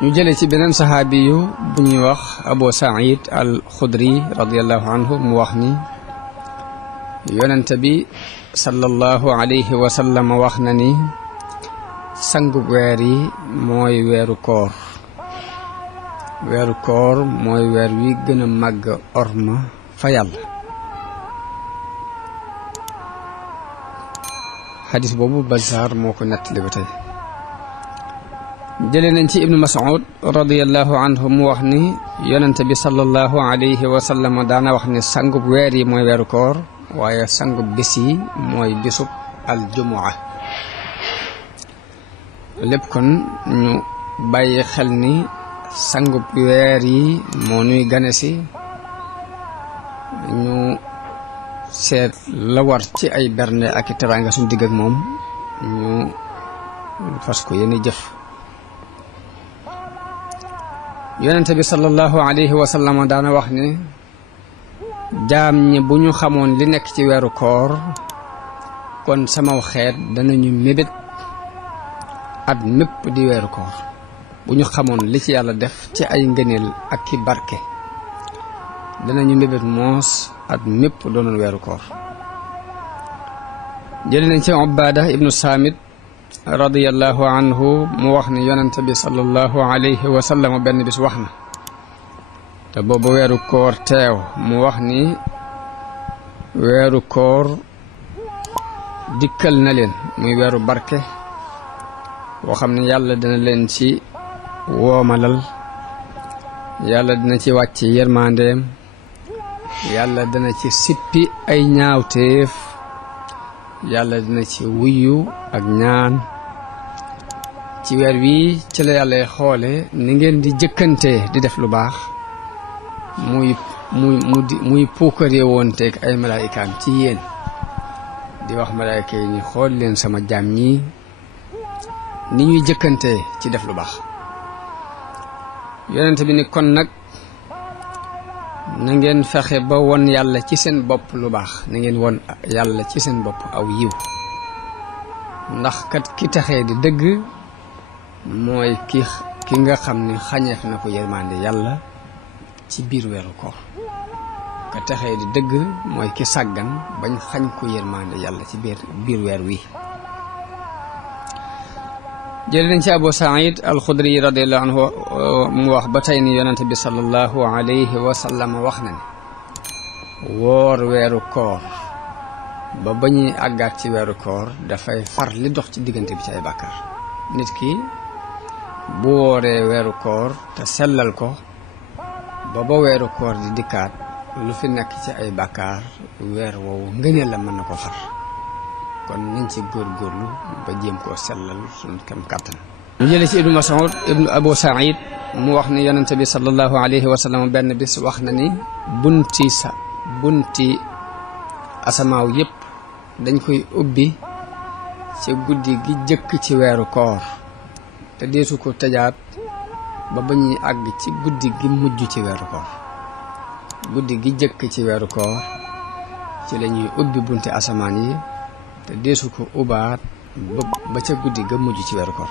ñu jële ci beneen saxaabi yu bu ñuy wax Abu Saïd al Xudri radiyallahu anhu mu wax ni yonent bi sallallahu alayhi wa sallam wax na ni sangu weer yi mooy weeru koor. weeru koor mooy weer wi gën a màgg orma fa yàlla. xadis boobu Bazaar moo ko nettali ba tey. jëlee nañ ci ibnu Mas'ud radiyallahu anhu mu wax ni yonent bi sallallahu alayhi wa sallam daana wax ni sangub weer yi mooy weeru koor waaye sangub bis yi mooy bisub aljumua. lépp kon ñu bàyyi xel ni sangub weer yi moo nuy gane si ñu seet la war ci ay bernde ak i teraanga suñu digg ak moom ñu fas ko yéene jëf. yonente bi sallallahu alayhi wa sallam daana wax ne jaam ñi bu ñu xamoon li nekk ci weeru koor kon samaw xeet danañu mébét at mépp di weeru koor. bu ñu xamoon li ci yàlla def ci ay ngëneel ak ki barke danañu mébét moos at mépp doonoon weeru koor. jëlee nañ ci Ubaada ibnu Saamit radiyallahu anhu mu wax ni yonente bi sallallahu alayhi wa sallam benn bis wax na te boobu weeru koor teew mu wax ni weeru koor dikkal na leen muy weeru barke boo xam ne yàlla dina leen ci woomalal, yàlla dina ci wàcc yërmandeem, yàlla dina ci sippi ay ñaawteef, yàlla dina ci wuyu ak ñaan. ci weer wi ci la yàlla xoole ni ngeen di jëkkante di def lu baax muy puukare woonteeg ay malaayikaam ci yéen di wax malaayika yi ni xool leen sama jaam ñi ni ñuy jëkkante ci def lu baax. yonent bi ni kon nag na ngeen fexe ba won yàlla ci seen bopp lu baax, na ngeen won yàlla ci seen bopp aw yiw, ndax kat ki taxee di dëgg mooy ki nga xam ne xañeef na ko yërmande yàlla ci biir weeru koor. ka taxee di dëgg mooy ki sàggan bañ xañ ko yërmande yàlla ci biir weer wi. jël nañ ci Abu Saïd al Xudri radiyallahu anhu mu wax ba tey ni yonent bi sallallahu alayhi wa sallam wax na ne woor weeru koor ba ñuy àggaat ci weeru koor dafay far li dox ci diggante bi ci ay bàkkaar. nit ki bu wooree weeru koor te sellal ko ba weeru koor di dikkaat lu fi nekk ci ay bàkkaar weer woowu ngëneel la mën na ko far. kon nañ ci góorgóorlu ba jéem koo sellal suñu kam kàttan. ñu jëlee ci ibnu Mas'ud ibnu Abu Saïd mu wax ni yonente bi sallallahu alayhi wa sallam benn bis wax na ni bunti asamaaw yépp dañ koy ubbi ci guddi gi jëkk ci weeru koor te deesu ko tëjaat ba ñuy àgg ci guddi gi mujj ci weeru koor. guddi gi jëkk ci weeru koor ci la ñuy ubbi bunti asamaan yi te deesu ko ubaat ba ca guddi ga mujj ci weeru koor.